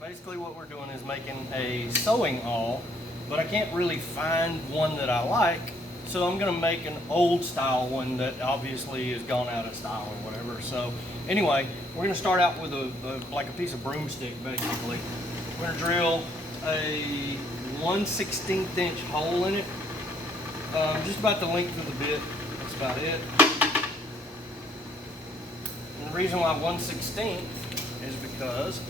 Basically what we're doing is making a sewing awl, but I can't really find one that I like, so I'm going to make an old style one that obviously has gone out of style or whatever. So anyway, we're going to start out with like a piece of broomstick basically. We're going to drill a 1/16 inch hole in it, just about the length of the bit. That's about it. And the reason why 1/16 is because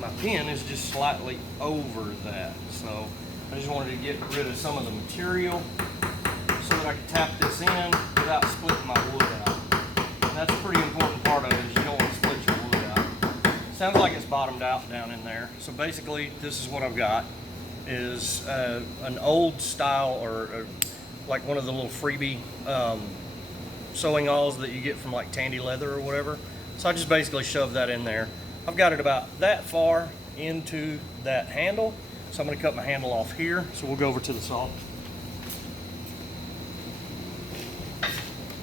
my pin is just slightly over that, so I just wanted to get rid of some of the material so that I could tap this in without splitting my wood out. And that's a pretty important part of it, is you don't want to split your wood out. Sounds like it's bottomed out down in there. So basically this is what I've got, is an old style or like one of the little freebie sewing awls that you get from like Tandy Leather or whatever. So I just basically shoved that in there. I've got it about that far into that handle, so I'm going to cut my handle off here. So we'll go over to the saw.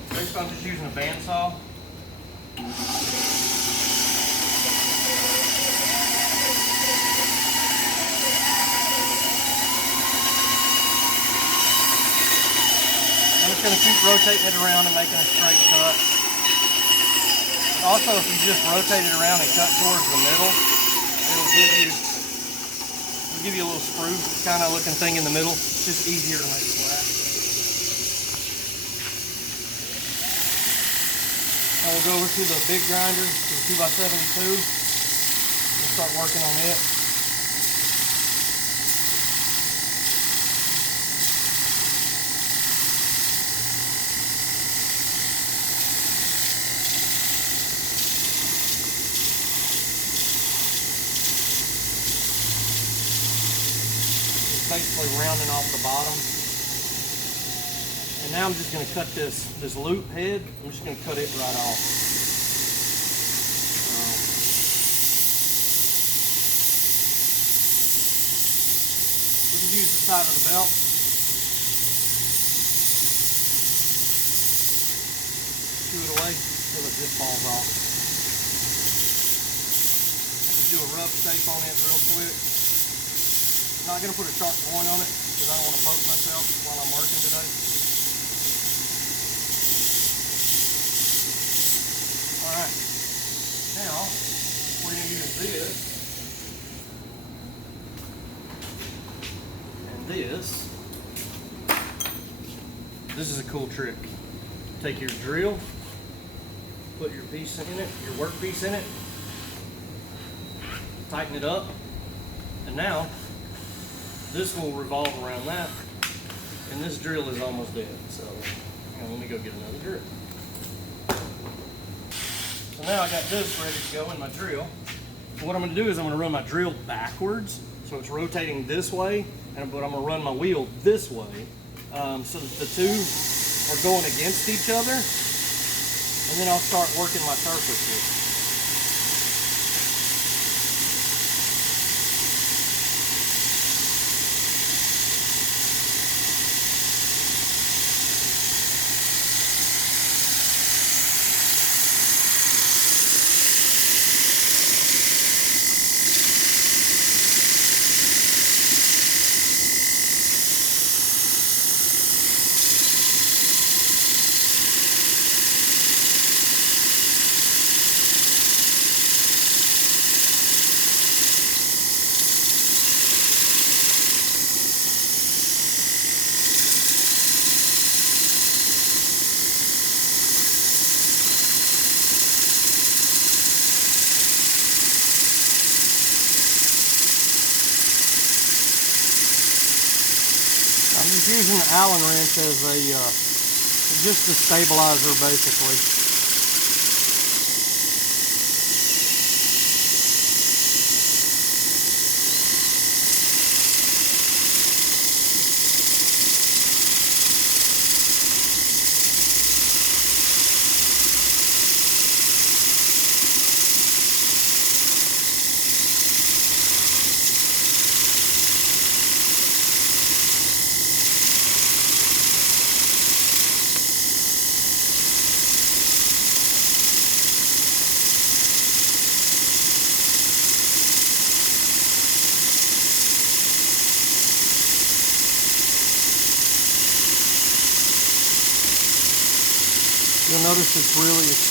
Basically, I'm just using a bandsaw. I'm just going to keep rotating it around and making a straight cut. Also, if you just rotate it around and cut towards the middle, it'll give you a little sprue kind of looking thing in the middle. It's just easier to make flat. Now we'll go over to the big grinder, to the 2x72. We'll start working on it. Basically rounding off the bottom. And now I'm just going to cut this loop head. I'm just going to cut it right off. We can use the side of the belt. Chew it away until it just falls off. Just do a rough shape on it real quick. I'm not going to put a sharp point on it because I don't want to poke myself while I'm working today. Alright, now we're going to use this and this. This is a cool trick. Take your drill, put your piece in it, your work piece in it, tighten it up, and now this will revolve around that, and this drill is almost dead. So let me go get another drill. So now I got this ready to go in my drill. So what I'm going to do is I'm going to run my drill backwards, so it's rotating this way, but I'm going to run my wheel this way, so that the two are going against each other, and then I'll start working my surfaces. I'm just using the Allen wrench as just a stabilizer basically. notice it's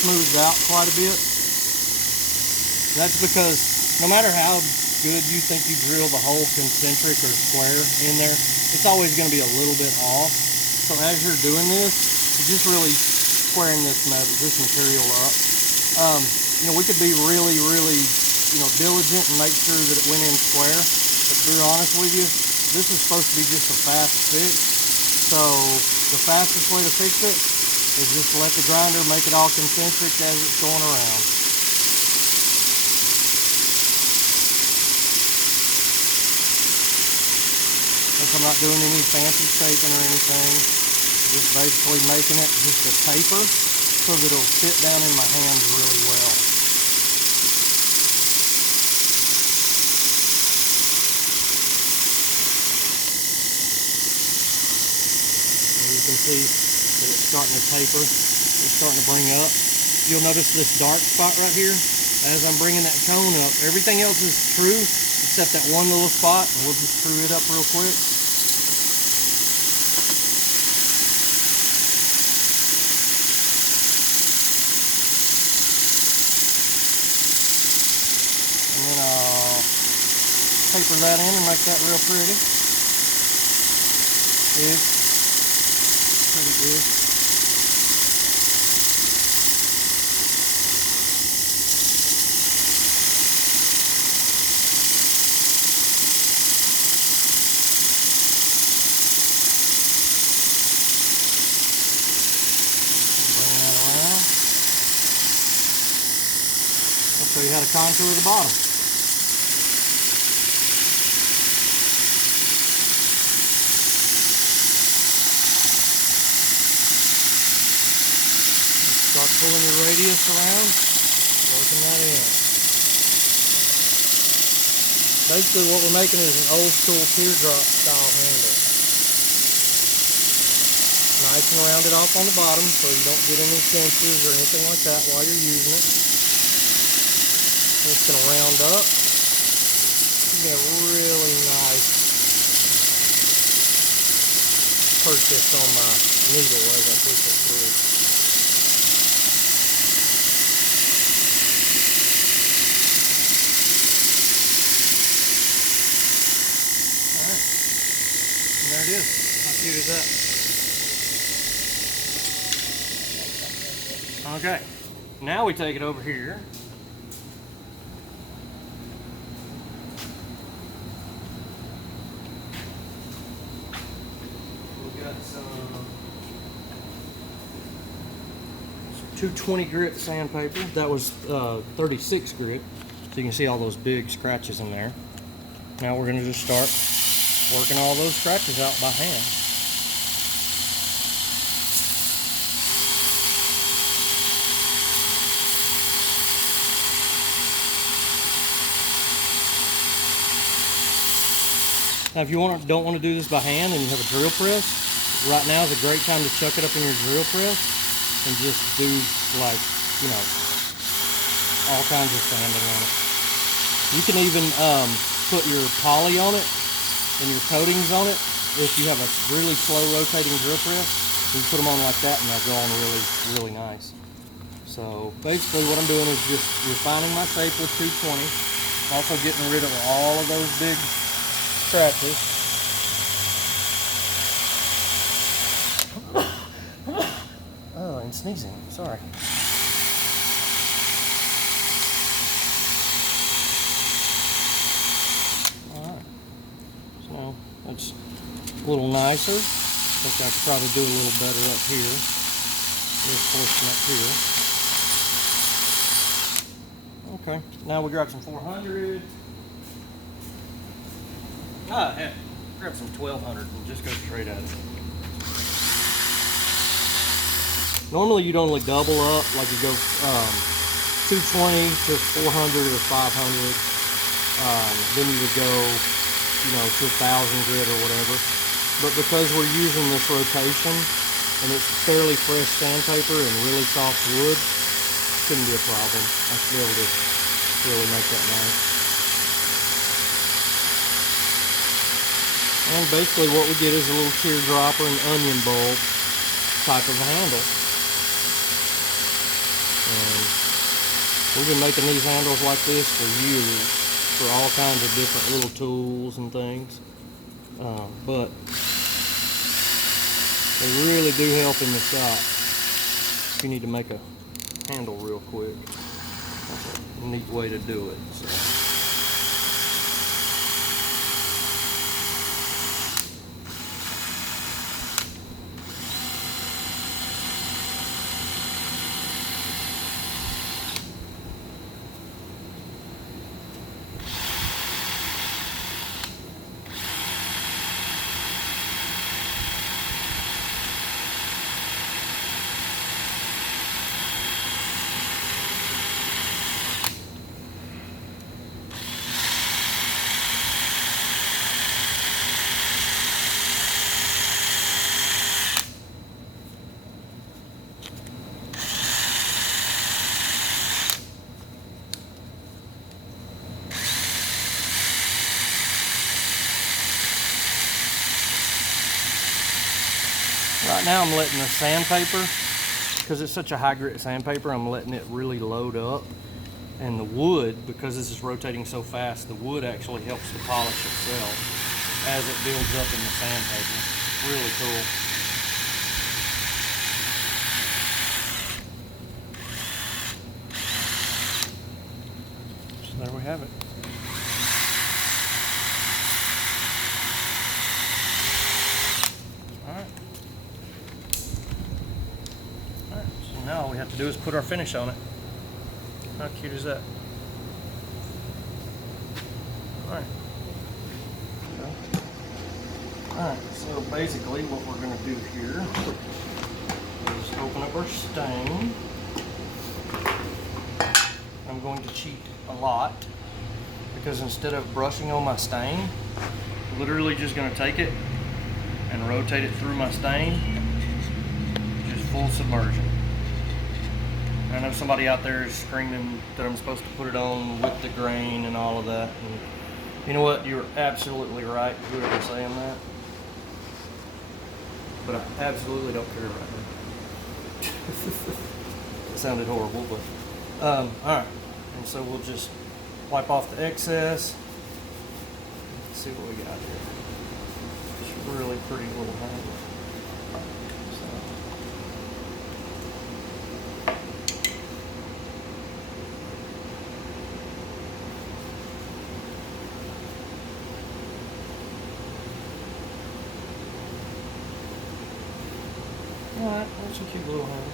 smoothed out quite a bit. That's because no matter how good you think you drill the hole concentric or square in there, it's always going to be a little bit off. So as you're doing this, you're just really squaring this material up. We could be really, diligent and make sure that it went in square. But to be honest with you, this is supposed to be just a fast fix. So the fastest way to fix it is just let the grinder make it all concentric as it's going around. Since I'm not doing any fancy shaping or anything, just basically making it just a taper so that it'll fit down in my hands really well. And you can see that it's starting to taper, it's starting to bring up. You'll notice this dark spot right here. As I'm bringing that cone up, everything else is true except that one little spot, and we'll just screw it up real quick. And then I'll taper that in and make that real pretty. Pretty good. Show you how to contour the bottom. Start pulling your radius around, working that in. Basically what we're making is an old school teardrop style handle. Nice and rounded off on the bottom so you don't get any pinches or anything like that while you're using it. It's going to round up. You get a really nice purchase on my needle as I push it through. Alright. And there it is. How cute is that? Okay. Now we take it over here. Some 220 grit sandpaper. That was 36 grit, so you can see all those big scratches in there. Now we're going to just start working all those scratches out by hand. Now if you don't want to do this by hand and you have a drill press, right now is a great time to chuck it up in your drill press and just do all kinds of sanding on it. You can even put your poly on it and your coatings on it. If you have a really slow rotating drill press, you can put them on like that and they'll go on really, really nice. So basically what I'm doing is just refining my shape with 220. Also getting rid of all of those big scratches. Oh, and sneezing. Sorry. Alright. So that's a little nicer. I think I could probably do a little better up here. This portion up here. Okay. Now we grab some 400. Heck, grab some 1200 and just go straight at it. Normally you'd only double up, like you go 220 to 400 or 500. Then you would go, to 1000 grit or whatever. But because we're using this rotation and it's fairly fresh sandpaper and really soft wood, shouldn't be a problem. I should be able to really make that nice. And basically what we get is a little teardrop or an onion bulb type of a handle. And we've been making these handles like this for years for all kinds of different little tools and things. But they really do help in the shop if you need to make a handle real quick. That's a neat way to do it. So. Right now I'm letting the sandpaper, because it's such a high grit sandpaper, I'm letting it really load up. And the wood, because this is rotating so fast, the wood actually helps to polish itself as it builds up in the sandpaper. Really cool. So there we have it. Now all we have to do is put our finish on it. How cute is that? Alright. Alright, so basically what we're going to do here is open up our stain. I'm going to cheat a lot because instead of brushing on my stain, I'm literally just going to take it and rotate it through my stain, just full submersion. I know somebody out there is screaming that I'm supposed to put it on with the grain and all of that. And you know what? You're absolutely right, whoever's saying that. But I absolutely don't care right now. It sounded horrible, but alright. And so we'll just wipe off the excess. Let's see what we got here. It's really pretty little handle. Alright, that's a cute little handle.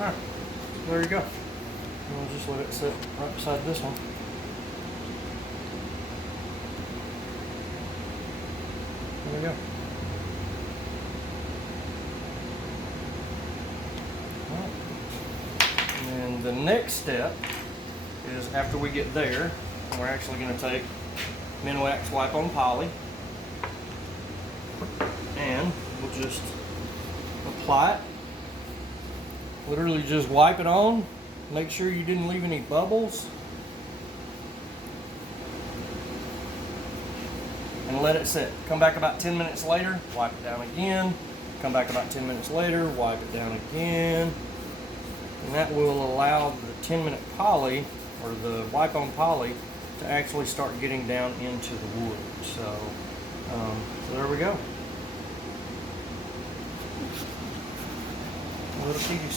Alright, there you go. And we'll just let it sit right beside this one. There we go. Alright. And the next step is after we get there, we're actually going to take Minwax wipe on poly, and we'll just apply it. Literally just wipe it on, make sure you didn't leave any bubbles, and let it sit. Come back about 10 minutes later, wipe it down again, come back about 10 minutes later, wipe it down again, and that will allow the 10-minute poly, or the wipe on poly, to actually start getting down into the wood. So there we go. A little cutie